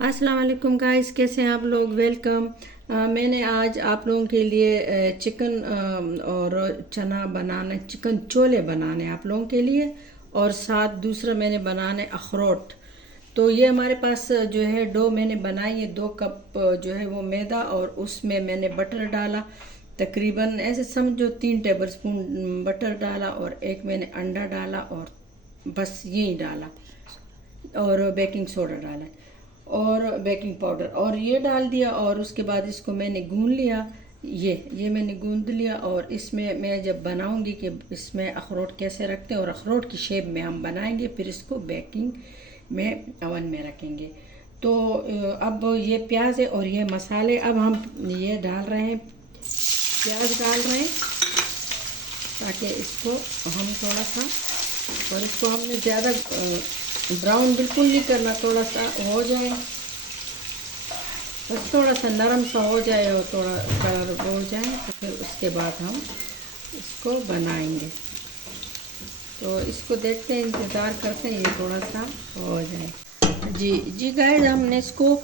अस्सलाम वालेकुम गाइस, कैसे हैं आप लोग। वेलकम। मैंने आज आप लोगों के लिए चिकन और चना बनाना, चिकन चोले बनाने आप लोगों के लिए, और साथ दूसरा मैंने बनाने अखरोट। तो ये हमारे पास जो है डो मैंने बनाई है, 2 कप जो है वो मैदा, और उसमें मैंने बटर डाला, तकरीबन ऐसे समझो 3 टेबल स्पून बटर डाला, और एक मैंने अंडा डाला, और बस यही डाला, और बेकिंग सोडा डाला और बेकिंग पाउडर, और ये डाल दिया। और उसके बाद इसको मैंने गूंद लिया। ये मैंने गूंद लिया, और इसमें मैं जब बनाऊंगी कि इसमें अखरोट कैसे रखते हैं और अखरोट की शेप में हम बनाएंगे, फिर इसको बेकिंग में ओवन में रखेंगे। तो अब ये प्याज है और ये मसाले, अब हम ये डाल रहे हैं, प्याज डाल रहे हैं, ताकि इसको हम थोड़ा सा, और इसको हमने ज़्यादा ब्राउन बिल्कुल नहीं करना, थोड़ा सा हो जाए, बस थोड़ा सा नरम सा हो जाए और थोड़ा कलर हो जाए, तो फिर उसके बाद हम इसको बनाएंगे। तो इसको देखते हैं, इंतज़ार करते हैं ये थोड़ा सा हो जाए। जी गाइस, हमने इसको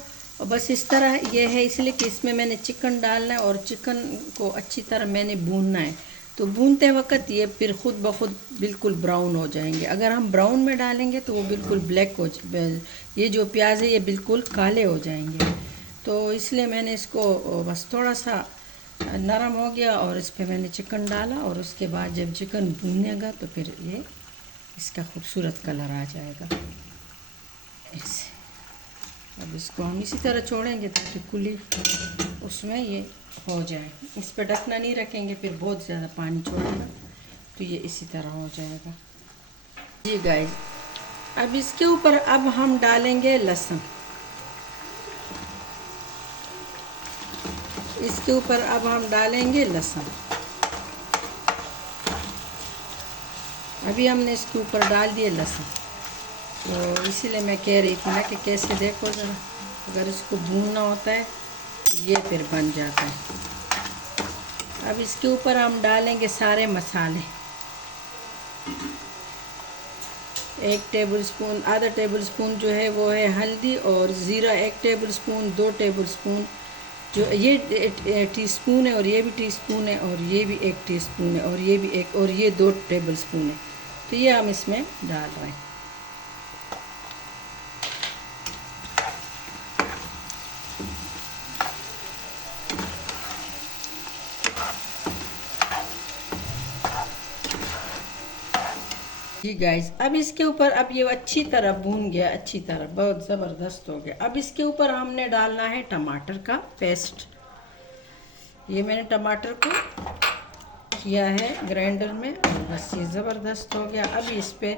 बस इस तरह, ये है इसलिए कि इसमें मैंने चिकन डालना है, और चिकन को अच्छी तरह मैंने भूनना है। तो भूनते वक्त ये फिर खुद ब खुद बिल्कुल ब्राउन हो जाएंगे। अगर हम ब्राउन में डालेंगे तो वो बिल्कुल ब्लैक हो, ये जो प्याज है ये बिल्कुल काले हो जाएंगे। तो इसलिए मैंने इसको बस थोड़ा सा नरम हो गया, और इस पर मैंने चिकन डाला, और उसके बाद जब चिकन भूनेगा तो फिर ये इसका खूबसूरत कलर आ जाएगा ऐसे। अब इसको हम इसी तरह छोड़ेंगे ताकि खुली उसमें ये हो जाए। इस पर ढकना नहीं रखेंगे, फिर बहुत ज़्यादा पानी छोड़ेगा, तो ये इसी तरह हो जाएगा। जी गाइस, अब इसके ऊपर अब हम डालेंगे लहसुन। इसके ऊपर अब हम डालेंगे लहसुन। अभी हमने इसके ऊपर डाल दिए लहसुन, तो इसीलिए मैं कह रही थी ना कि कैसे, देखो ज़रा, अगर इसको भूनना होता है तो ये फिर बन जाता है। अब इसके ऊपर हम डालेंगे सारे मसाले। 1 टेबल स्पून, आधा टेबल स्पून जो है वो है हल्दी और ज़ीरा, 1 टेबल स्पून, 2 टेबल स्पून, जो ये टीस्पून है, और ये भी टीस्पून है, और ये भी 1 टीस्पून है, और ये भी एक, और ये 2 टेबल स्पून है। तो ये हम इसमें डाल रहे हैं। जी गाइस, अब इसके ऊपर, अब ये अच्छी तरह भून गया, अच्छी तरह बहुत ज़बरदस्त हो गया। अब इसके ऊपर हमने डालना है टमाटर का पेस्ट। ये मैंने टमाटर को किया है ग्राइंडर में, और बस ये ज़बरदस्त हो गया। अब इस पे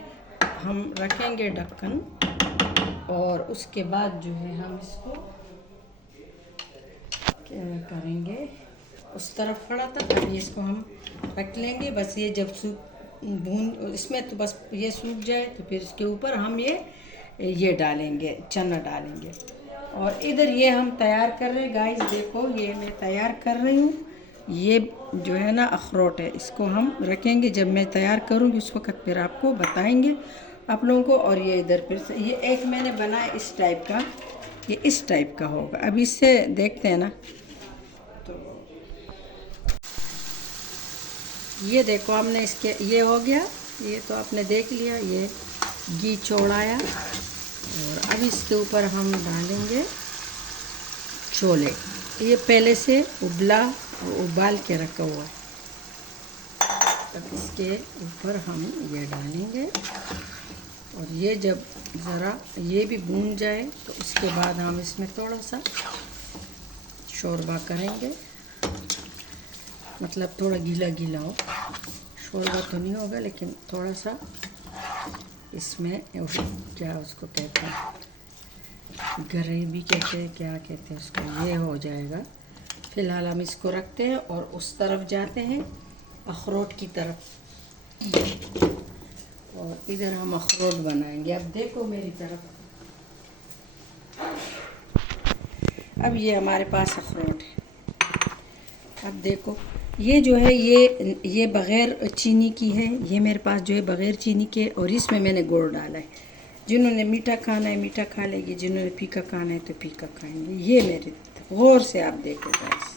हम रखेंगे ढक्कन, और उसके बाद जो है हम इसको क्या करेंगे, उस तरफ खड़ा था, अभी इसको हम रख लेंगे। बस ये जब भून इसमें, तो बस ये सूख जाए, तो फिर इसके ऊपर हम ये डालेंगे, चना डालेंगे। और इधर ये हम तैयार कर रहे हैं गाइस, देखो ये मैं तैयार कर रही हूँ। ये जो है ना अखरोट है, इसको हम रखेंगे, जब मैं तैयार करूँगी उस वक्त फिर आपको बताएंगे आप लोगों को। और ये इधर फिर से ये एक मैंने बनाया इस टाइप का, ये इस टाइप का होगा। अब इससे देखते हैं ना, तो ये देखो हमने इसके, ये हो गया, ये तो आपने देख लिया, ये घी छोड़ाया। और अब इसके ऊपर हम डालेंगे छोले, ये पहले से उबाल के रखा हुआ है। अब इसके ऊपर हम ये डालेंगे, और ये जब ज़रा ये भी भून जाए तो उसके बाद हम इसमें थोड़ा सा शोरबा करेंगे, मतलब थोड़ा गीला गीला हो, शोरबा तो नहीं होगा लेकिन थोड़ा सा इसमें, क्या उसको कहते हैं, ग्रेवी कहते हैं, क्या कहते हैं उसको, ये हो जाएगा। फ़िलहाल हम इसको रखते हैं और उस तरफ जाते हैं, अखरोट की तरफ। और इधर हम अखरोट बनाएंगे। अब देखो मेरी तरफ, अब ये हमारे पास अखरोट है। अब देखो, ये जो है ये बग़ैर चीनी की है, ये मेरे पास जो है बग़ैर चीनी के, और इसमें मैंने गुड़ डाला है। जिन्होंने मीठा खाना है मीठा खा लेंगे, जिन्होंने फीका खाना है तो फीका खाएंगे। ये मेरे गौर से आप देखो गाइस,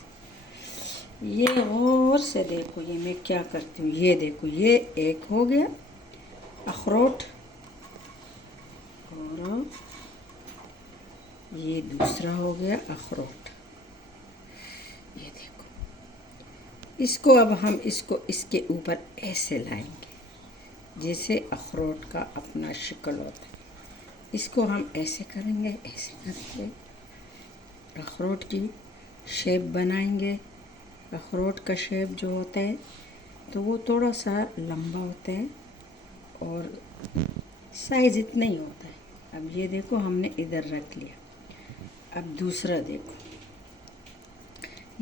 ये गौर से देखो, ये मैं क्या करती हूँ। ये देखो, ये एक हो गया अखरोट और ये दूसरा हो गया अखरोट। ये देखो, इसको अब हम इसके ऊपर ऐसे लाएंगे जैसे अखरोट का अपना शक्ल होता है। इसको हम ऐसे करेंगे, ऐसे करेंगे, अखरोट की शेप बनाएंगे। अखरोट का शेप जो होता है तो वो थोड़ा सा लंबा होता है और साइज़ इतना ही होता है। अब ये देखो, हमने इधर रख लिया। अब दूसरा देखो,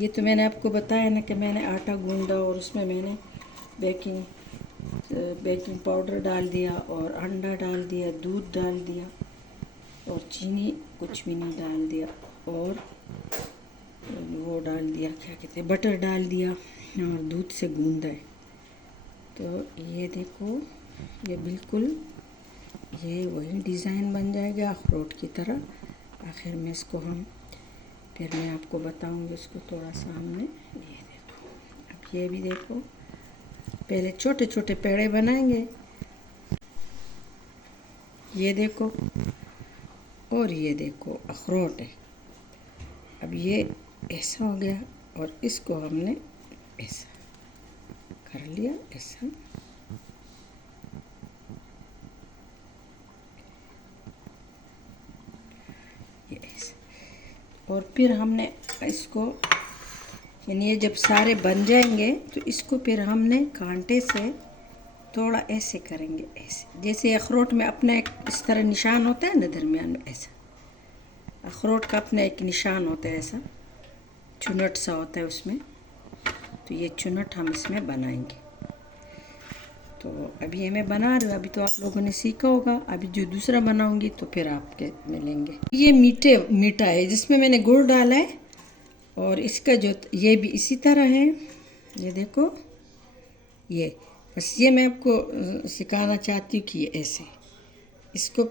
ये तो मैंने आपको बताया ना कि मैंने आटा गूंदा और उसमें मैंने बेकिंग पाउडर डाल दिया और अंडा डाल दिया, दूध डाल दिया और चीनी कुछ भी नहीं डाल दिया और वो डाल दिया, क्या कहते हैं, बटर डाल दिया और दूध से गूंदा है। तो ये देखो, ये बिल्कुल ये वही डिज़ाइन बन जाएगा अखरोट की तरह। आखिर में इसको हम फिर मैं आपको बताऊंगी। इसको थोड़ा सा हमने, ये देखो, अब ये भी देखो, पहले छोटे छोटे पेड़े बनाएंगे, ये देखो, और ये देखो अखरोट है। अब ये ऐसा हो गया और इसको हमने ऐसा कर लिया, ऐसा। ये ऐसा, और फिर हमने इसको, यानी ये जब सारे बन जाएंगे तो इसको फिर हमने कांटे से थोड़ा ऐसे करेंगे, ऐसे जैसे अखरोट में अपना एक इस तरह निशान होता है ना दरमियान में, ऐसा अखरोट का अपना एक निशान होता है, ऐसा चुनट सा होता है उसमें। तो ये चुनट हम इसमें बनाएंगे। तो अभी ये मैं बना रही हूँ, अभी तो आप लोगों ने सीखा होगा। अभी जो दूसरा बनाऊंगी तो फिर आपके मिलेंगे। ये मीठा है जिसमें मैंने गुड़ डाला है और इसका जो ये भी इसी तरह है। ये देखो, ये बस ये मैं आपको सिखाना चाहती हूँ कि ये ऐसे, इसको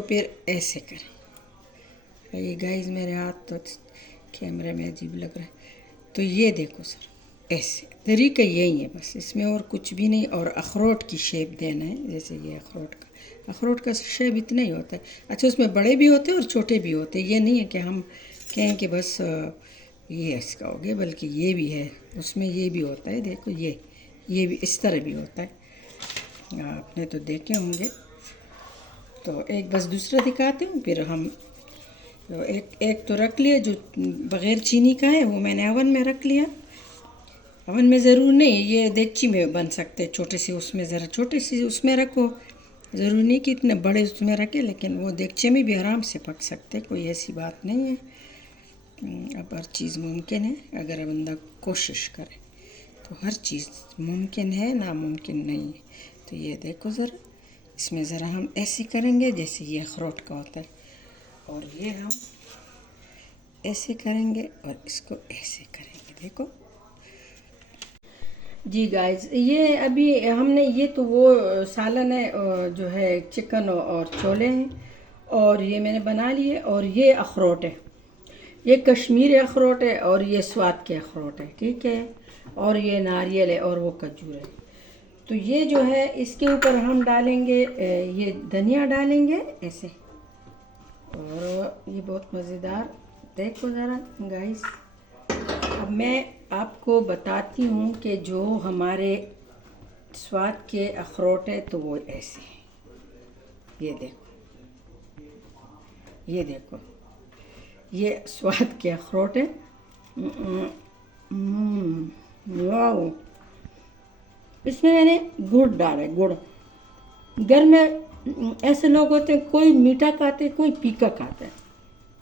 फिर ऐसे करें। ये गाइस मेरे हाथ तो कैमरे में अजीब लग रहा है। तो ये देखो सर, ऐसे तरीका यही है, बस इसमें और कुछ भी नहीं। और अखरोट की शेप देना है, जैसे ये अखरोट का शेप इतना ही होता है। अच्छा, उसमें बड़े भी होते हैं और छोटे भी होते हैं। ये नहीं है कि हम कहें कि बस ये इसका हो गया, बल्कि ये भी है, उसमें ये भी होता है। देखो, ये भी इस तरह भी होता है, आपने तो देखे होंगे। तो एक बस दूसरा दिखाते हूँ, फिर हम तो एक तो रख लिया जो बग़ैर चीनी का है, वो मैंने ओवन में रख लिया। ओवन में ज़रूर नहीं, ये देगची में बन सकते, छोटे से उसमें, ज़रा छोटे से उसमें रखो, ज़रूरी नहीं कि इतने बड़े उसमें रखे, लेकिन वो देगचे में भी आराम से पक सकते, कोई ऐसी बात नहीं है। अब हर चीज़ मुमकिन है अगर बंदा कोशिश करे, तो हर चीज़ मुमकिन है, नामुमकिन नहीं है। तो ये देखो ज़रा, इसमें ज़रा हम ऐसे करेंगे जैसे ये अखरोट का होता है, और ये हम ऐसे करेंगे और इसको ऐसे करेंगे। देखो जी गाइस, ये अभी हमने, ये तो वो सालन है जो है चिकन और छोले हैं, और ये मैंने बना लिए। और ये अखरोट है, ये कश्मीरी अखरोट है और ये स्वाद के अखरोट है, ठीक है। और ये नारियल है और वो खजूर है। तो ये जो है इसके ऊपर हम डालेंगे, ये धनिया डालेंगे ऐसे, और ये बहुत मज़ेदार। देखो ज़रा गाइस, अब मैं आपको बताती हूँ कि जो हमारे स्वाद के अखरोट है तो वो ऐसे हैं। ये देखो, ये देखो, ये स्वाद के अखरोट है। वाह, इसमें मैंने गुड़ डाला है, गुड़। घर में ऐसे लोग होते हैं, कोई मीठा खाते हैं, कोई फीका खाता है।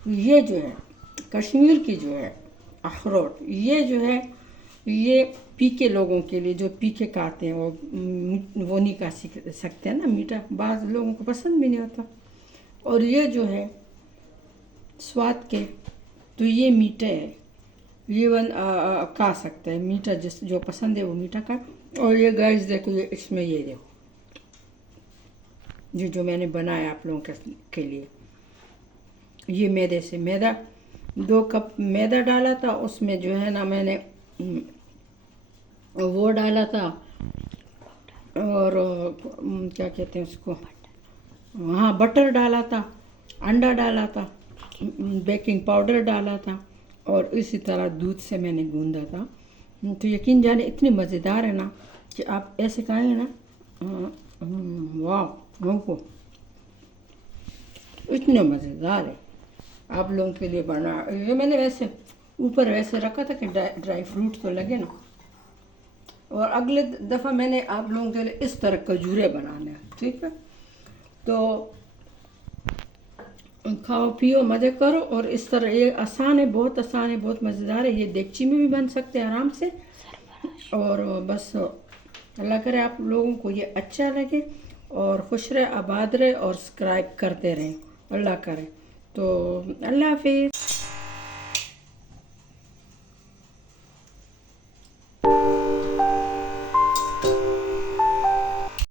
ये जो है कश्मीर की जो है अखरोट, ये जो है ये फीके लोगों के लिए, जो फीके खाते हैं वो नहीं खा सकते हैं ना मीठा, बाज़ लोगों को पसंद भी नहीं होता। और ये जो है स्वाद के, तो ये मीठे है, ये खा सकते हैं मीठा, जिस जो पसंद है वो मीठा खा। और ये गाइस देखो, ये इसमें ये देखो, ये जो मैंने बनाया आप लोगों के लिए। ये मैदे से, मैदा 2 कप मैदा डाला था, उसमें जो है ना मैंने वो डाला था, और क्या कहते हैं उसको, हाँ बटर डाला था, अंडा डाला था, बेकिंग पाउडर डाला था, और इसी तरह दूध से मैंने गूंदा था। तो यकीन जाने इतनी मज़ेदार है ना कि आप ऐसे खाएंगे ना, वाह हमको इतने मज़ेदार है। आप लोगों के लिए बना, ये मैंने वैसे ऊपर वैसे रखा था कि ड्राई फ्रूट तो लगे ना। और अगले दफ़ा मैंने आप लोगों के लिए इस तरह खजूरें बनाने हैं, ठीक है। तो खाओ पियो मज़े करो, और इस तरह ये आसान है, बहुत आसान है, बहुत मज़ेदार है। ये देगची में भी बन सकते हैं आराम से। और बस अल्लाह करे आप लोगों को ये अच्छा लगे, और खुश रहे, आबाद रहे, और सब्सक्राइब करते रहें, अल्लाह करे। तो अल्लाह हाफिज़।